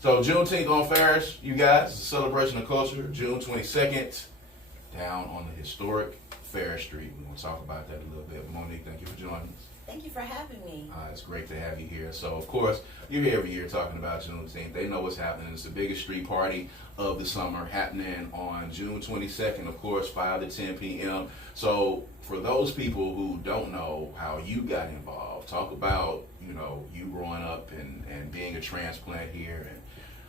So Juneteenth on Farish, you guys, it's a celebration of culture, June 22nd, down on the historic Farish Street. We're going to talk about that a little bit. Monique, thank you for joining us. Thank you for having me. It's great to have you here. So, of course, you're here every year talking about Juneteenth. They know what's happening. It's the biggest street party of the summer, happening on June 22nd, of course, 5 to 10 p.m. So, for those people who don't know how you got involved, talk about, you growing up and being a transplant here and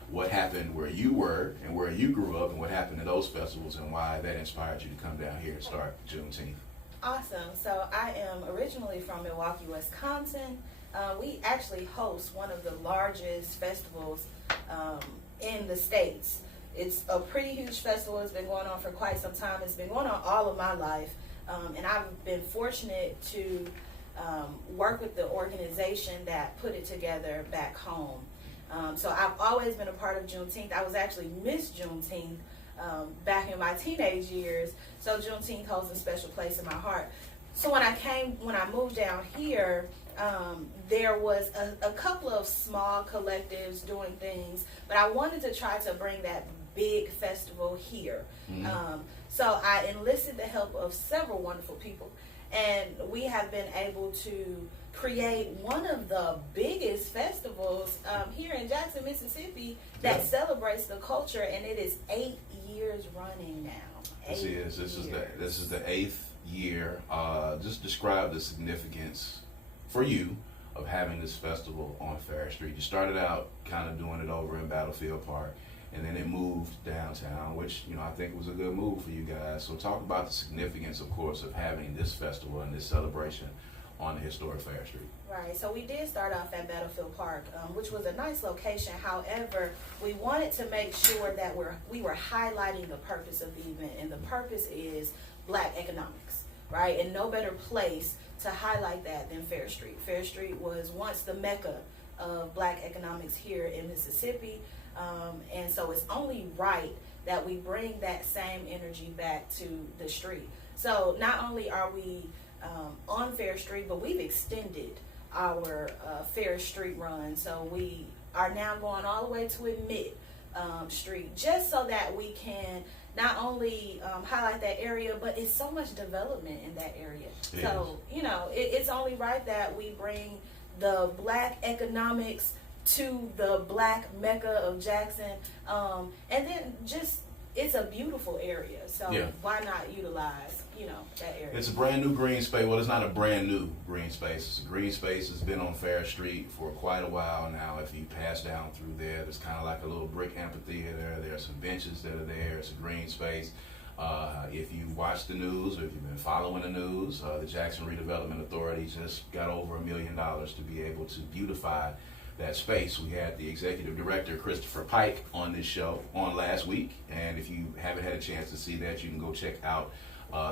what happened where you were and where you grew up and what happened to those festivals and why that inspired you to come down here and start Juneteenth. Awesome. So I am originally from Milwaukee, Wisconsin. We actually host one of the largest festivals in the States. It's a pretty huge festival. It's been going on for quite some time. It's been going on all of my life. And I've been fortunate to work with the organization that put it together back home. So I've always been a part of Juneteenth. I was actually Miss Juneteenth back in my teenage years. So Juneteenth holds a special place in my heart. So when I moved down here, there was a couple of small collectives doing things, but I wanted to try to bring that big festival here. So I enlisted the help of several wonderful people, and we have been able to create one of the biggest festivals here in Jackson, Mississippi that celebrates the culture, and it is 8 years running now. This is the 8th year. Just describe the significance for you of having this festival on Farish Street. You started out kind of doing it over in Battlefield Park, and then it moved downtown, which I think was a good move for you guys. So talk about the significance, of course, of having this festival and this celebration on the historic Farish Street. Right, so we did start off at Battlefield Park, which was a nice location. However, we wanted to make sure that we were highlighting the purpose of the event, and the purpose is Black economics, right? And no better place to highlight that than Farish Street. Farish Street was once the mecca of Black economics here in Mississippi, and so it's only right that we bring that same energy back to the street. So not only are we on Farish Street, but we've extended our Farish Street run. So we are now going all the way to Admit Street, just so that we can not only highlight that area, but it's so much development in that area. So, it's only right that we bring the Black economics to the Black mecca of Jackson. And then it's a beautiful area. So why not utilize that area? It's a brand new green space. Well, it's not a brand new green space. It's a green space that's been on Farish Street for quite a while now. If you pass down through there, there's kind of like a little brick amphitheater. There are some benches that are there. It's a green space. If you watch the news or if you've been following the news, the Jackson Redevelopment Authority just got over $1 million to be able to beautify that space. We had the executive director, Christopher Pike, on this show on last week, and if you haven't had a chance to see that, you can go check out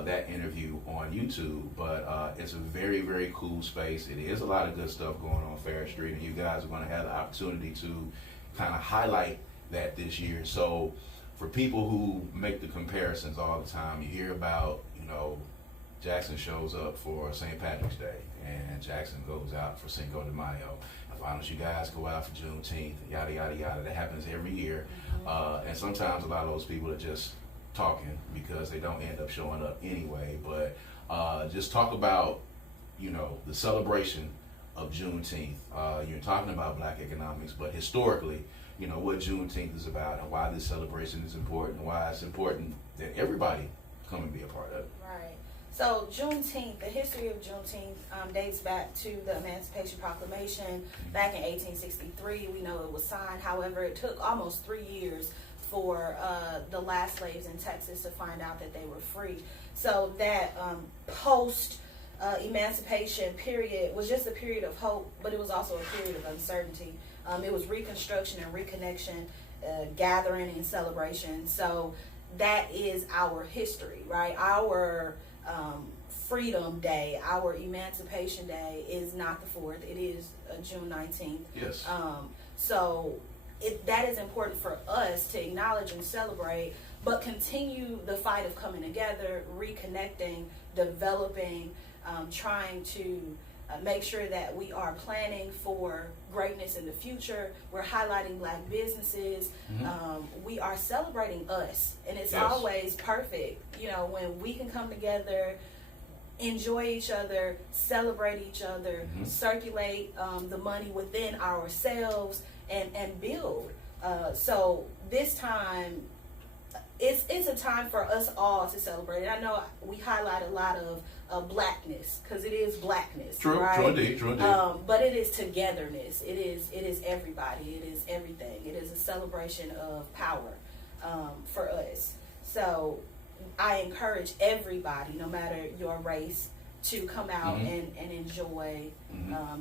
that interview on YouTube. But it's a very, very cool space. It is a lot of good stuff going on Farish Street, and you guys are going to have the opportunity to kind of highlight that this year. So for people who make the comparisons all the time, you hear about, Jackson shows up for St. Patrick's Day, and Jackson goes out for Cinco de Mayo. Why don't you guys go out for Juneteenth? Yada, yada, yada. That happens every year. And sometimes a lot of those people are just talking because they don't end up showing up anyway. But just talk about, the celebration of Juneteenth. You're talking about Black economics, but historically, what Juneteenth is about and why this celebration is important and why it's important that everybody come and be a part of it. Right. So Juneteenth, the history of Juneteenth dates back to the Emancipation Proclamation back in 1863. We know it was signed. However, it took almost 3 years for the last slaves in Texas to find out that they were free. So that post-emancipation period was just a period of hope, but it was also a period of uncertainty. It was reconstruction and reconnection, gathering and celebration. So that is our history, right? Our Freedom Day, our Emancipation Day is not the 4th. It is June 19th. Yes. So that is important for us to acknowledge and celebrate, but continue the fight of coming together, reconnecting, developing, trying to make sure that we are planning for greatness in the future. We're highlighting Black businesses. We are celebrating us, and it's always perfect, when we can come together, enjoy each other, celebrate each other, circulate the money within ourselves, and build. So this time, it's a time for us all to celebrate. And I know we highlight a lot of Blackness, because it is Blackness. True, right? true indeed. But it is togetherness. It is everybody. It is everything. It is a celebration of power for us. So I encourage everybody, no matter your race, to come out and enjoy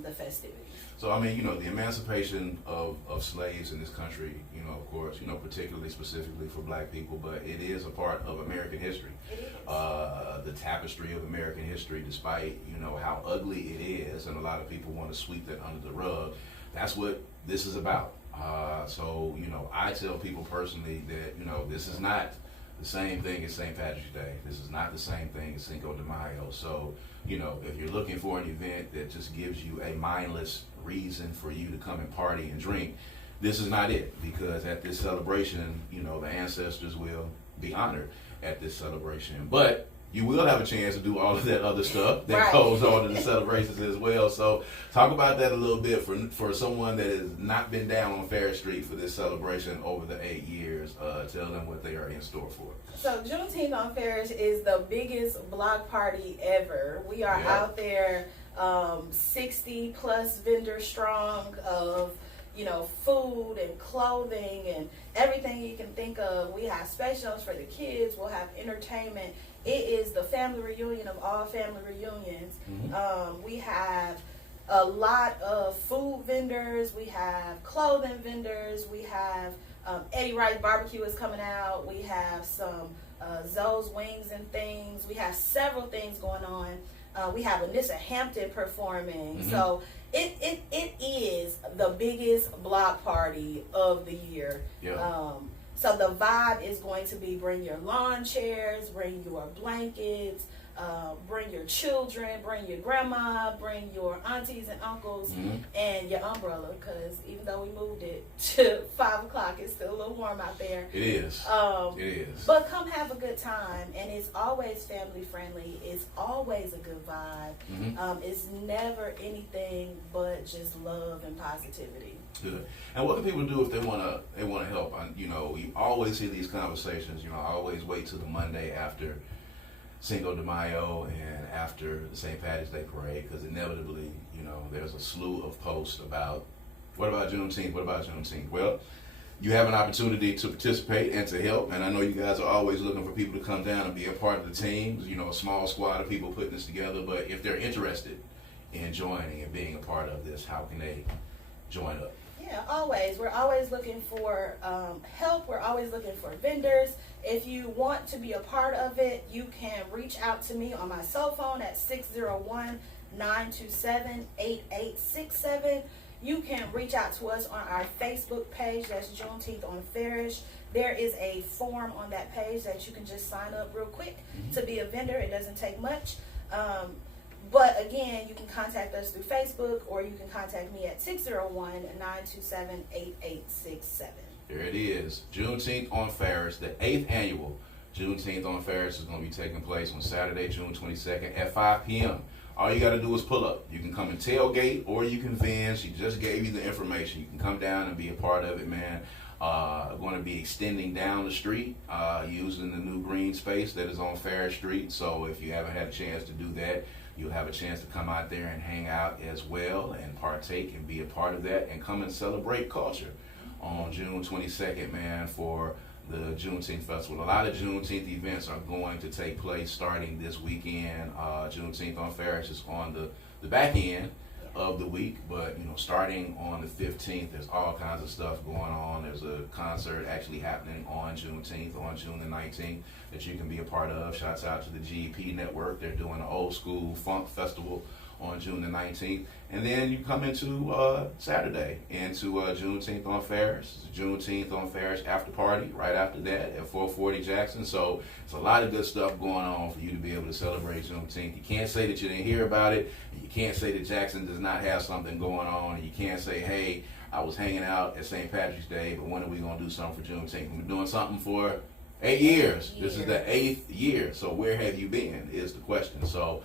the festivities. So, I mean, the emancipation of slaves in this country, of course, particularly specifically for Black people, but it is a part of American history. It is. The tapestry of American history, despite, how ugly it is, and a lot of people want to sweep that under the rug, that's what this is about. So, I tell people personally that, this is not the same thing as St. Patrick's Day. This is not the same thing as Cinco de Mayo. So, if you're looking for an event that just gives you a mindless reason for you to come and party and drink, this is not it. Because at this celebration, the ancestors will be honored at this celebration. But you will have a chance to do all of that other stuff that goes on in the celebrations as well. So talk about that a little bit for someone that has not been down on Farish Street for this celebration over the 8 years. Tell them what they are in store for. So Juneteenth on Farish is the biggest block party ever. We are out there 60 plus vendors strong of food and clothing and everything you can think of. We have specials for the kids. We'll have entertainment. It is the family reunion of all family reunions. We have a lot of food vendors. We have clothing vendors. We have Eddie Wright Barbecue is coming out. We have some Zoe's Wings and things. We have several things going on. We have Anissa Hampton performing. So it is the biggest block party of the year. So the vibe is going to be bring your lawn chairs, bring your blankets, bring your children, bring your grandma, bring your aunties and uncles, and your umbrella, because even though we moved it to 5 o'clock, it's still a little warm out there. It is. It is. But come have a good time, and it's always family friendly. It's always a good vibe. It's never anything but just love and positivity. Good. And what can people do if they want to help? We always hear these conversations. I always wait till the Monday after Cinco de Mayo and after the St. Patrick's Day parade, because inevitably, there's a slew of posts about, what about Juneteenth? What about Juneteenth? Well, you have an opportunity to participate and to help, and I know you guys are always looking for people to come down and be a part of the team. A small squad of people putting this together, but if they're interested in joining and being a part of this, how can they join up? Yeah, always. We're always looking for help. We're always looking for vendors. If you want to be a part of it, you can reach out to me on my cell phone at 601-927-8867. You can reach out to us on our Facebook page. That's Juneteenth on Farish. There is a form on that page that you can just sign up real quick to be a vendor. It doesn't take much. But again, you can contact us through Facebook, or you can contact me at 601-927-8867. There it is. Juneteenth on Farish, the 8th annual Juneteenth on Farish is going to be taking place on Saturday, June 22nd at 5 p.m. All you got to do is pull up. You can come and tailgate, or you can vend. She just gave you the information. You can come down and be a part of it, man. Going to be extending down the street using the new green space that is on Farish Street. So if you haven't had a chance to do that, you'll have a chance to come out there and hang out as well and partake and be a part of that and come and celebrate culture on June 22nd, man, for the Juneteenth Festival. A lot of Juneteenth events are going to take place starting this weekend. Juneteenth on Farish is on the back end of the week, but starting on the 15th, there's all kinds of stuff going on. There's a concert actually happening on Juneteenth, on June the 19th, that you can be a part of. Shouts out to the GEP Network. They're doing an old school funk festival on June the 19th. And then you come into Saturday, into Juneteenth on Farish. It's Juneteenth on Farish after party right after that at 440 Jackson. So it's a lot of good stuff going on for you to be able to celebrate Juneteenth. You can't say that you didn't hear about it. And you can't say that Jackson does not have something going on. And you can't say, hey, I was hanging out at St. Patrick's Day, but when are we going to do something for Juneteenth? We're doing something for 8 years. This is the 8th year. So where have you been is the question. So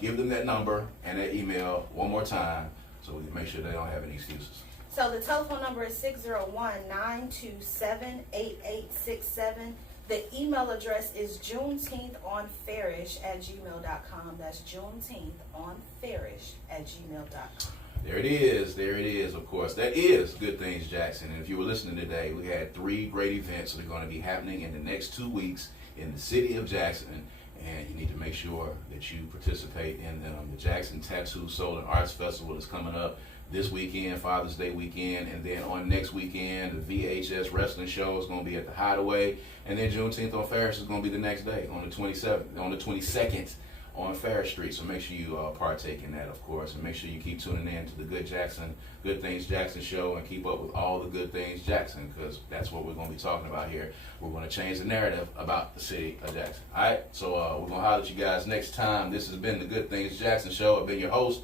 give them that number and that email one more time so we can make sure they don't have any excuses. So the telephone number is 601-927-8867. The email address is juneteenthonfarish@gmail.com. That's juneteenthonfarish@gmail.com. There it is. There it is, of course. That is Good Things Jackson. And if you were listening today, we had 3 great events that are going to be happening in the next 2 weeks in the city of Jackson. And you need to make sure that you participate in them. The Jackson Tattoo, Soul, and Arts Festival is coming up this weekend, Father's Day weekend. And then on next weekend, the VHS Wrestling Show is going to be at the Hideaway. And then Juneteenth on Farish is going to be the next day, on the 22nd. On Farish Street, so make sure you partake in that, of course, and make sure you keep tuning in to the Good Things Jackson show, and keep up with all the Good Things Jackson, because that's what we're going to be talking about here. We're going to change the narrative about the city of Jackson. All right, so we're going to holler at you guys next time. This has been the Good Things Jackson show. I've been your host,